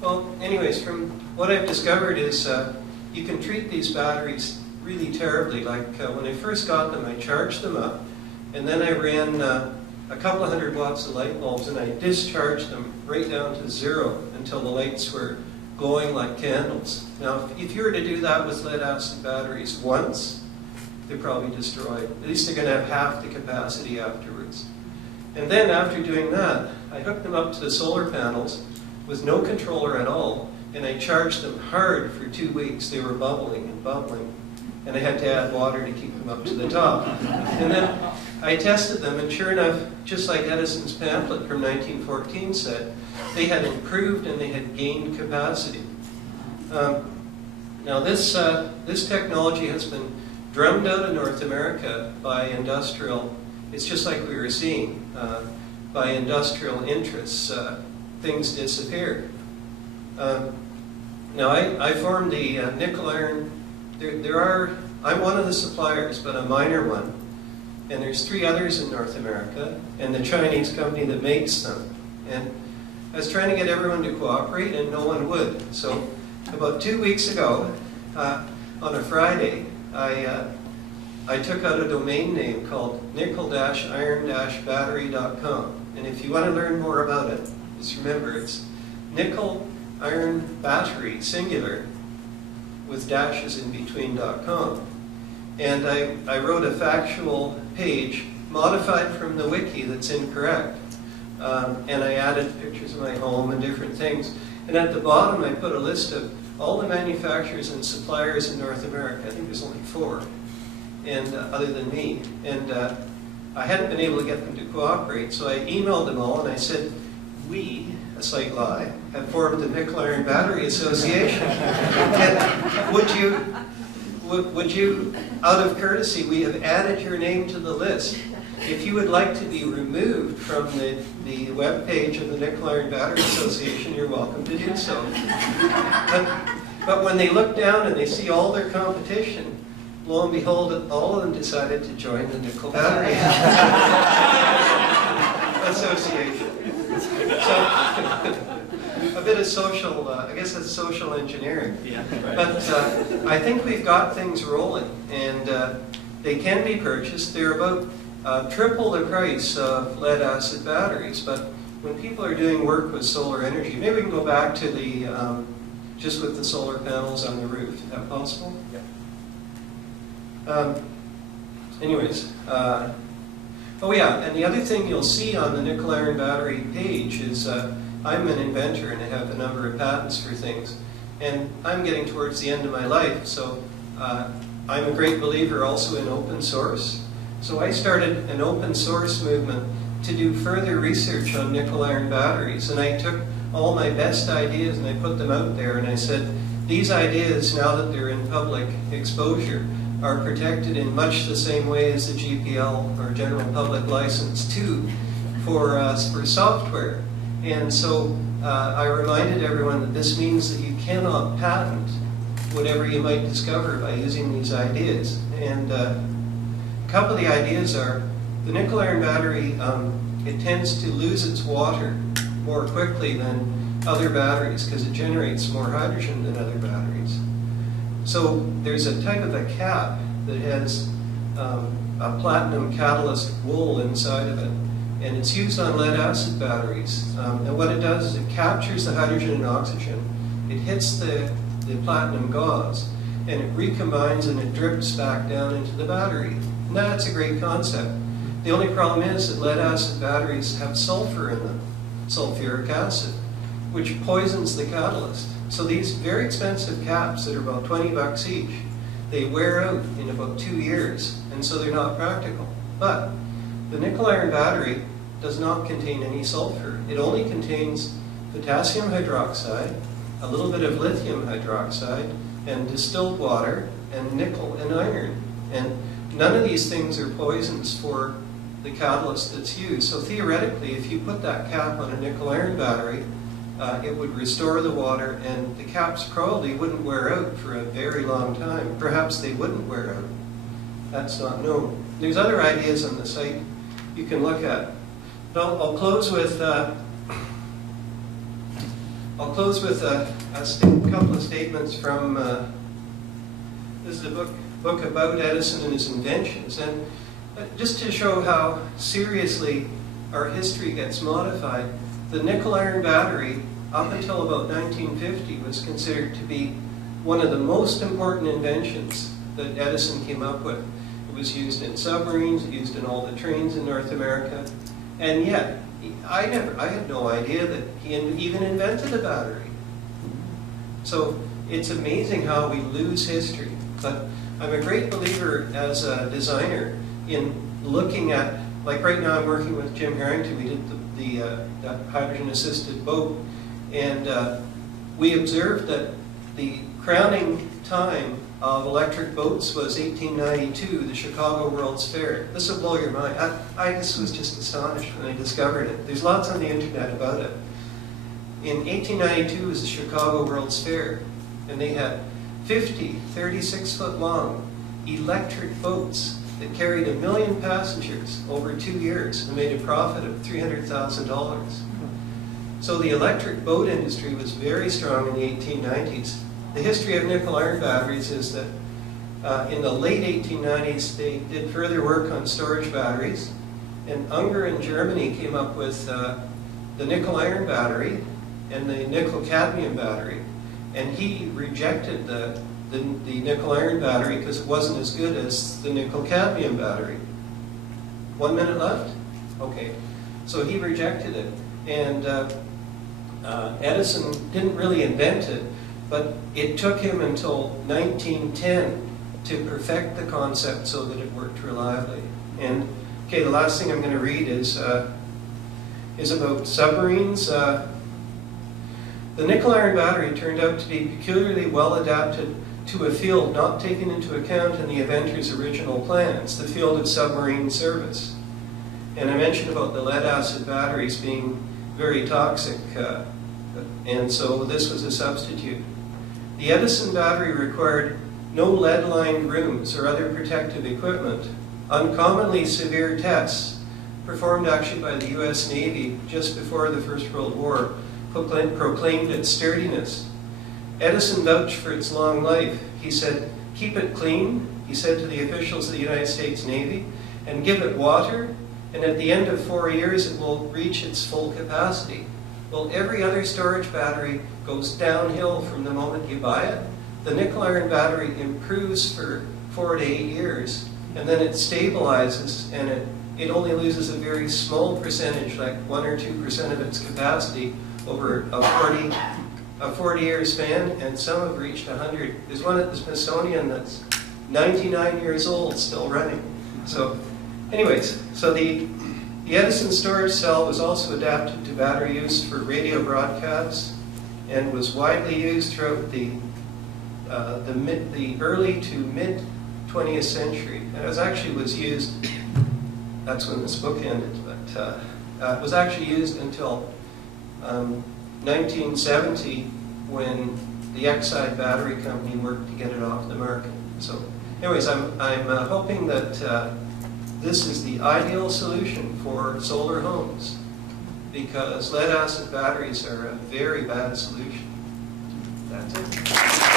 Well, anyways, from what I've discovered is you can treat these batteries really terribly. Like when I first got them, I charged them up, and then I ran a couple of 100 watts of light bulbs, and I discharged them right down to 0 until the lights were glowing like candles. Now, if you were to do that with lead-acid batteries once, they're probably destroyed. At least they're going to have half the capacity afterwards. And then after doing that, I hooked them up to the solar panels with no controller at all, and I charged them hard for 2 weeks. They were bubbling and bubbling, and I had to add water to keep them up to the top. And then I tested them, and sure enough, just like Edison's pamphlet from 1914 said, they had improved and they had gained capacity. Now this technology has been drummed out of North America by industrial, it's just like we were seeing, by industrial interests. Things disappeared. Now I formed the nickel iron, I'm one of the suppliers, but a minor one. And there's 3 others in North America, and the Chinese company that makes them. And I was trying to get everyone to cooperate, and no one would. So about 2 weeks ago, on a Friday, I took out a domain name called nickel-iron-battery.com. And if you want to learn more about it, just remember it's nickel iron battery, singular, with dashes in between.com. And I wrote a factual page modified from the wiki that's incorrect. And I added pictures of my home and different things. And at the bottom I put a list of all the manufacturers and suppliers in North America. I think there's only 4, and other than me. And I hadn't been able to get them to cooperate, so I emailed them all and I said, we, a slight lie, have formed the Nickel Iron Battery Association. And would you, out of courtesy, we have added your name to the list. If you would like to be removed from the web page of the Nickel Iron Battery Association, you're welcome to do so. But when they look down and they see all their competition, lo and behold, all of them decided to join the Nickel Battery Association. So, a bit of social, I guess that's social engineering. Yeah, right. But I think we've got things rolling, and they can be purchased. They're about triple the price of lead-acid batteries, but when people are doing work with solar energy, maybe we can go back to the, just with the solar panels on the roof. Is that possible? Yeah. Anyways, oh yeah, and the other thing you'll see on the Nickel Iron Battery page is I'm an inventor and I have a number of patents for things. And I'm getting towards the end of my life, so I'm a great believer also in open source. So I started an open source movement to do further research on nickel iron batteries. And I took all my best ideas and I put them out there and I said, these ideas, now that they're in public exposure, are protected in much the same way as the GPL or General Public License 2 for software. And so I reminded everyone that this means that you cannot patent whatever you might discover by using these ideas. And a couple of the ideas are, the nickel iron battery, it tends to lose its water more quickly than other batteries because it generates more hydrogen than other batteries. So there's a type of a cap that has a platinum catalyst wool inside of it, and it's used on lead-acid batteries. And what it does is it captures the hydrogen and oxygen, it hits the platinum gauze, and it recombines and it drips back down into the battery. And that's a great concept. The only problem is that lead-acid batteries have sulfur in them, sulfuric acid, which poisons the catalyst. So these very expensive caps that are about 20 bucks each, they wear out in about 2 years, and so they're not practical. But the nickel iron battery does not contain any sulfur. It only contains potassium hydroxide, a little bit of lithium hydroxide, and distilled water, and nickel and iron. And none of these things are poisons for the catalyst that's used. So theoretically, if you put that cap on a nickel iron battery, it would restore the water, and the caps probably wouldn't wear out for a very long time. Perhaps they wouldn't wear out. That's not known. There's other ideas on the site you can look at. But I'll close with I'll close with a couple of statements from, this is a book about Edison and his inventions. And just to show how seriously our history gets modified, the nickel iron battery, up until about 1950, was considered to be one of the most important inventions that Edison came up with. It was used in submarines, used in all the trains in North America, and yet I had no idea that he even invented a battery. So it's amazing how we lose history. But I'm a great believer as a designer in looking at, like right now I'm working with Jim Harrington. We did the hydrogen-assisted boat, and we observed that the crowning time of electric boats was 1892, the Chicago World's Fair. This will blow your mind. I just was just astonished when I discovered it. There's lots on the internet about it. In 1892 was the Chicago World's Fair, and they had 50 36-foot long electric boats that carried 1 million passengers over 2 years and made a profit of $300,000. So the electric boat industry was very strong in the 1890s. The history of nickel iron batteries is that in the late 1890s they did further work on storage batteries, and Unger and Germany came up with the nickel iron battery and the nickel cadmium battery, and he rejected the nickel iron battery because it wasn't as good as the nickel cadmium battery. 1 minute left? Okay. So he rejected it, and Edison didn't really invent it, but it took him until 1910 to perfect the concept so that it worked reliably. And okay, the last thing I'm going to read is about submarines. The nickel iron battery turned out to be peculiarly well adapted to a field not taken into account in the inventor's original plans, the field of submarine service. And I mentioned about the lead acid batteries being very toxic, and so this was a substitute. The Edison battery required no lead-lined rooms or other protective equipment. Uncommonly severe tests, performed actually by the US Navy just before the First World War, proclaimed its sturdiness. Edison vouched for its long life. He said, "Keep it clean," he said to the officials of the United States Navy, "and give it water, and at the end of 4 years it will reach its full capacity." Well, every other storage battery goes downhill from the moment you buy it. The nickel iron battery improves for 4 to 8 years, and then it stabilizes, and it only loses a very small percentage, like 1 or 2% of its capacity over a 40-year span, and some have reached 100. There's one at the Smithsonian that's 99 years old, still running. So anyways, so the Edison storage cell was also adapted to battery use for radio broadcasts and was widely used throughout the early to mid 20th century. And it was used, that's when this book ended, but it was actually used until 1970 when the Exide Battery Company worked to get it off the market. So anyways, I'm hoping that this is the ideal solution for solar homes, because lead acid batteries are a very bad solution. That's it.